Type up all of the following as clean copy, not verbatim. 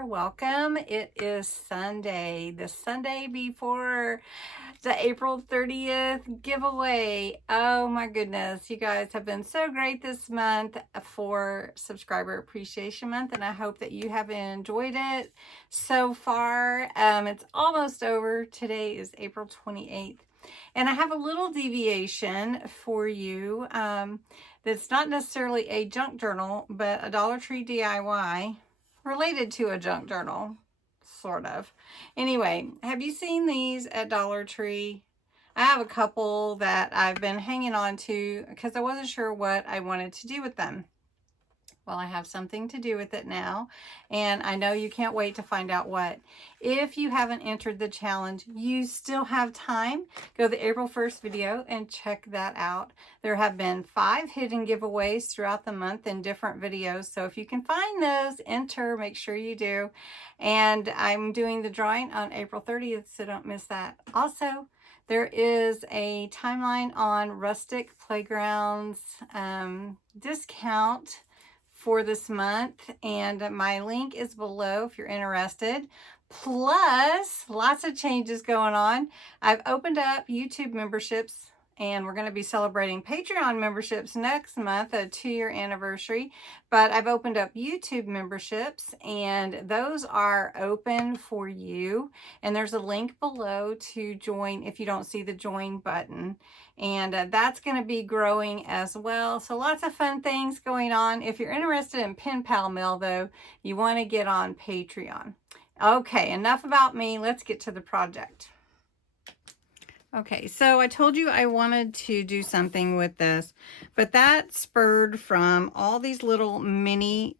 here. Welcome. It is Sunday, the Sunday before the April 30th giveaway. Oh my goodness, you guys have been so great this month for Subscriber Appreciation Month, and I hope that you have enjoyed it so far. It's almost over. Today is April 28th. And I have a little deviation for you that's not necessarily a junk journal, but a Dollar Tree DIY related to a junk journal, sort of. Anyway, have you seen these at Dollar Tree? I have a couple that I've been hanging on to because I wasn't sure what I wanted to do with them. Well, I have something to do with it now, and I know you can't wait to find out what. If you haven't entered the challenge, you still have time. Go to the April 1st video and check that out. There have been 5 hidden giveaways throughout the month in different videos, so if you can find those, enter, make sure you do. And I'm doing the drawing on April 30th, so don't miss that. Also, there is a timeline on Rustic Playgrounds discount for this month, and my link is below if you're interested. Plus, lots of changes going on. I've opened up YouTube memberships, and we're going to be celebrating Patreon memberships next month, a 2-year anniversary. But I've opened up YouTube memberships, and those are open for you. And there's a link below to join if you don't see the join button. And that's going to be growing as well. So lots of fun things going on. If you're interested in pen pal mail, though, you want to get on Patreon. Okay, enough about me. Let's get to the project. Okay, so I told you I wanted to do something with this, but that spurred from all these little mini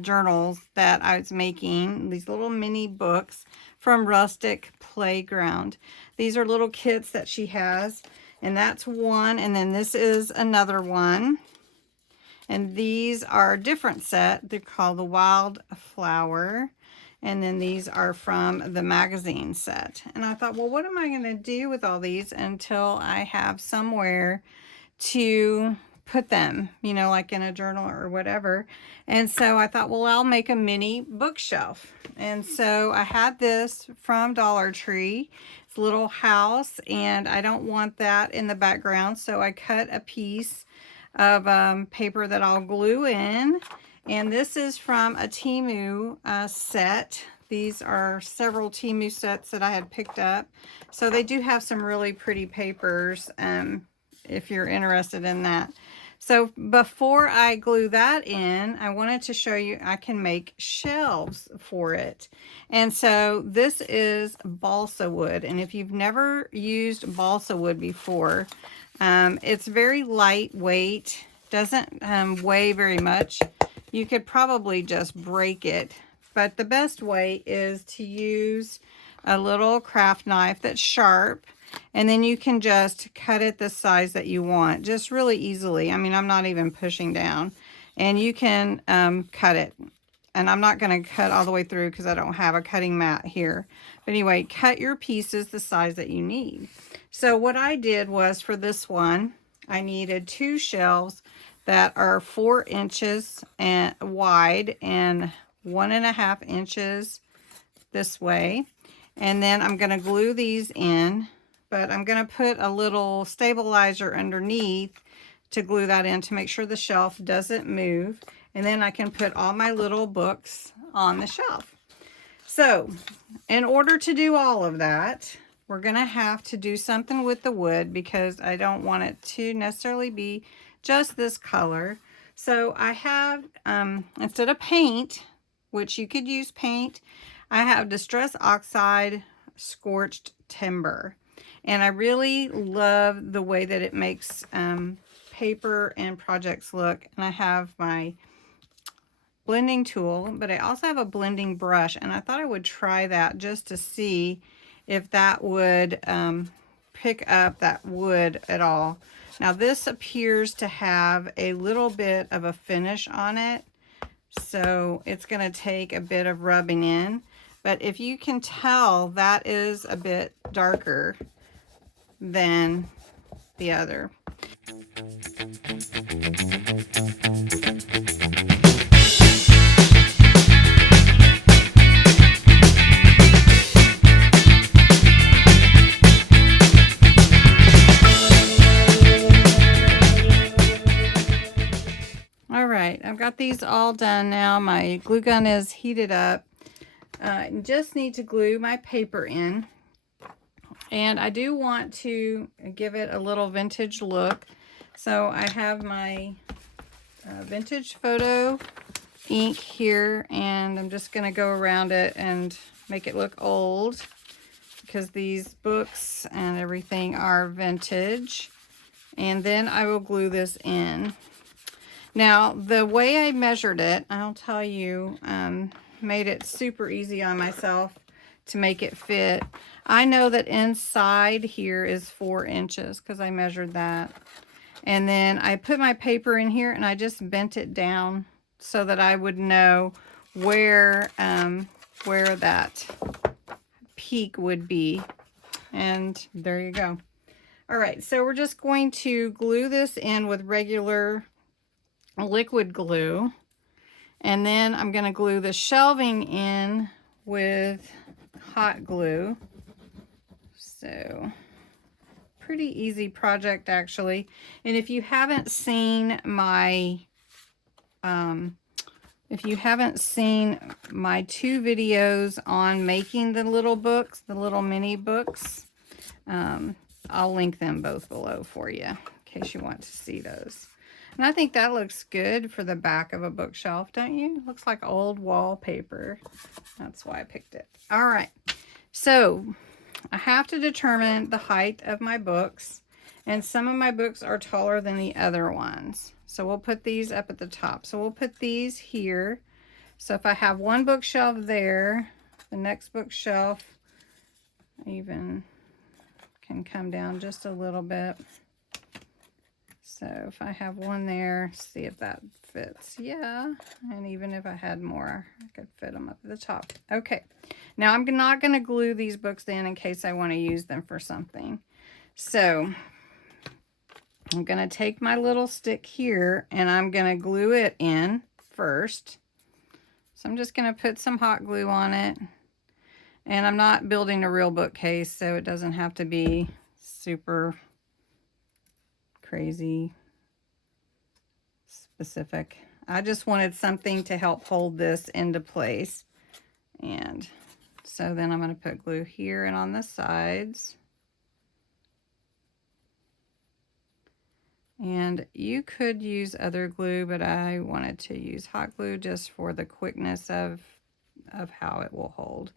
journals that I was making, these little mini books from Rustic Playground. These are little kits that she has, and that's one, and then this is another one. And these are a different set. They're called the Wildflower. And then these are from the magazine set. And I thought, well, what am I going to do with all these until I have somewhere to put them, you know, like in a journal or whatever. And so I thought, well, I'll make a mini bookshelf. And so I had this from Dollar Tree. It's a little house, and I don't want that in the background. So I cut a piece of paper that I'll glue in. And this is from a Temu set. These are several Temu sets that I had picked up. So they do have some really pretty papers if you're interested in that. So before I glue that in, I wanted to show you I can make shelves for it. And so this is balsa wood. And if you've never used balsa wood before, it's very lightweight, doesn't weigh very much. You could probably just break it, but the best way is to use a little craft knife that's sharp, and then you can just cut it the size that you want, just really easily. I mean, I'm not even pushing down, and you can cut it. And I'm not going to cut all the way through because I don't have a cutting mat here. But anyway, cut your pieces the size that you need. So what I did was, for this one, I needed 2 shelves that are 4 inches wide and 1.5 inches this way. And then I'm going to glue these in, but I'm going to put a little stabilizer underneath to glue that in to make sure the shelf doesn't move. And then I can put all my little books on the shelf. So in order to do all of that, we're going to have to do something with the wood because I don't want it to necessarily be just this color. So I have, instead of paint, which you could use paint, I have Distress Oxide Scorched Timber. And I really love the way that it makes paper and projects look. And I have my blending tool, but I also have a blending brush. And I thought I would try that just to see if that would pick up that wood at all. Now this appears to have a little bit of a finish on it, so it's going to take a bit of rubbing in. But if you can tell, that is a bit darker than the other. got these all done now. My glue gun is heated up. Just need to glue my paper in. And I do want to give it a little vintage look. So I have my vintage photo ink here, and I'm just going to go around it and make it look old, because these books and everything are vintage. And then I will glue this in. Now, the way I measured it, I'll tell you, made it super easy on myself to make it fit. I know that inside here is 4 inches because I measured that. And then I put my paper in here and I just bent it down so that I would know where that peak would be. And there you go. All right, so we're just going to glue this in with regular liquid glue. And then I'm going to glue the shelving in with hot glue. So pretty easy project, actually. And if you haven't seen my two videos on making the little books, the little mini books, I'll link them both below for you in case you want to see those. And I think that looks good for the back of a bookshelf, don't you? Looks like old wallpaper. That's why I picked it. All right. So I have to determine the height of my books. And some of my books are taller than the other ones. So we'll put these up at the top. So we'll put these here. So if I have one bookshelf there, the next bookshelf even can come down just a little bit. So if I have one there, see if that fits. Yeah, and even if I had more, I could fit them up at the top. Okay, now I'm not going to glue these books in case I want to use them for something. So I'm going to take my little stick here and I'm going to glue it in first. So I'm just going to put some hot glue on it. And I'm not building a real bookcase, so it doesn't have to be super crazy specific. I just wanted something to help hold this into place. And so then I'm going to put glue here and on the sides. And you could use other glue, but I wanted to use hot glue just for the quickness of how it will hold.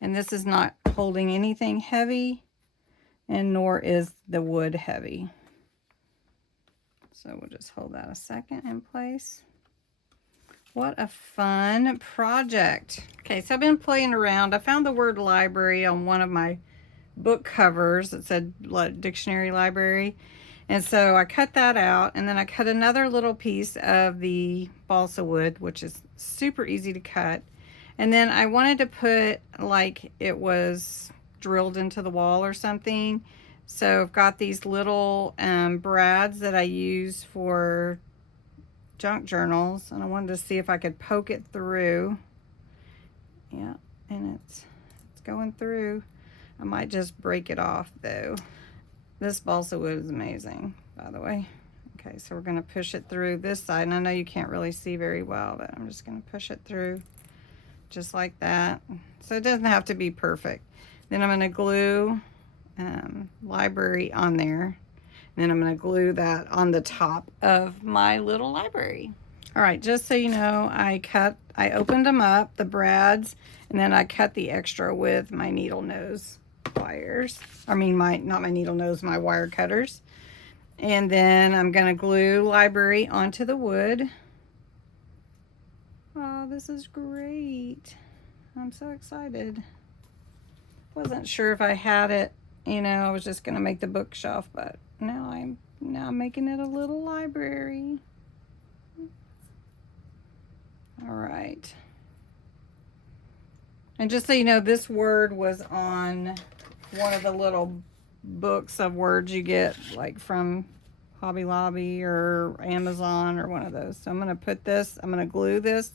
And this is not holding anything heavy, and nor is the wood heavy. So we'll just hold that a second in place. What a fun project. Okay, so I've been playing around. I found the word library on one of my book covers. It said dictionary library. And so I cut that out, and then I cut another little piece of the balsa wood, which is super easy to cut. And then I wanted to put like it was drilled into the wall or something. So I've got these little brads that I use for junk journals, and I wanted to see if I could poke it through. Yeah, and it's going through. I might just break it off though. This balsa wood is amazing, by the way. Okay, so we're going to push it through this side, and I know you can't really see very well, but I'm just going to push it through just like that. So it doesn't have to be perfect. Then I'm going to glue library on there. And then I'm going to glue that on the top of my little library. All right, just so you know, I opened them up, the brads, and then I cut the extra with my needle nose wires. I mean, not my needle nose, my wire cutters. And then I'm going to glue library onto the wood. Oh, this is great. I'm so excited. Wasn't sure if I had it, you know, I was just going to make the bookshelf, but now I'm making it a little library. All right. And just so you know, this word was on one of the little books of words you get like from Hobby Lobby or Amazon or one of those. So I'm going to put this, I'm going to glue this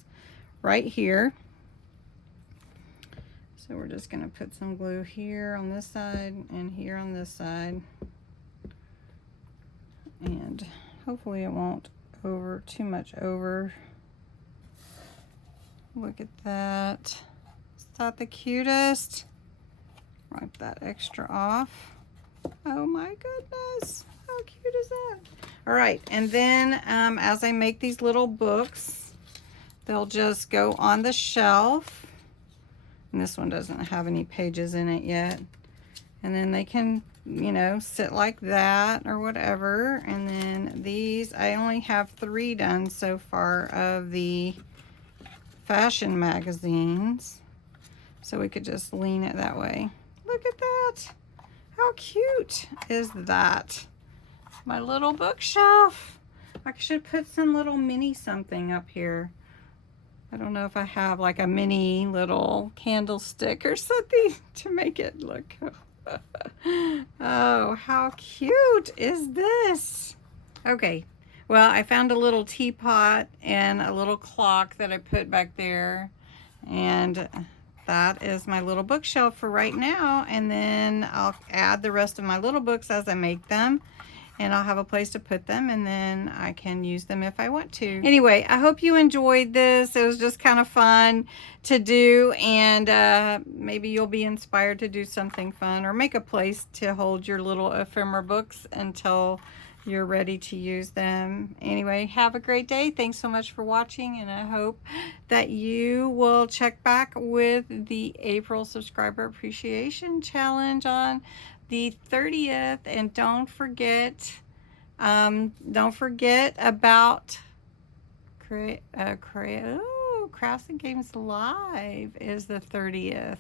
right here. So we're just going to put some glue here on this side and here on this side. And hopefully it won't too much over Look at that. Is that the cutest? Wipe that extra off. Oh my goodness. How cute is that? All right, and then as I make these little books, they'll just go on the shelf. And this one doesn't have any pages in it yet. And then they can, you know, sit like that or whatever. And then these, I only have 3 done so far of the fashion magazines. So we could just lean it that way. Look at that. How cute is that? My little bookshelf. I should put some little mini something up here. I don't know if I have like a mini little candlestick or something to make it look. Oh, how cute is this? Okay, well, I found a little teapot and a little clock that I put back there, and that is my little bookshelf for right now. And then I'll add the rest of my little books as I make them, and I'll have a place to put them, and then I can use them if I want to. Anyway, I hope you enjoyed this. It was just kind of fun to do, and maybe you'll be inspired to do something fun or make a place to hold your little ephemera books until you're ready to use them. Anyway, have a great day. Thanks so much for watching, and I hope that you will check back with the April Subscriber Appreciation Challenge on the 30th. And don't forget about Crafts and Games Live is the 30th.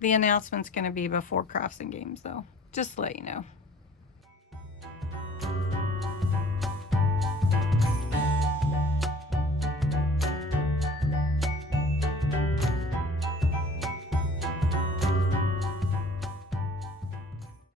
The announcement's going to be before Crafts and Games, though. Just to let you know.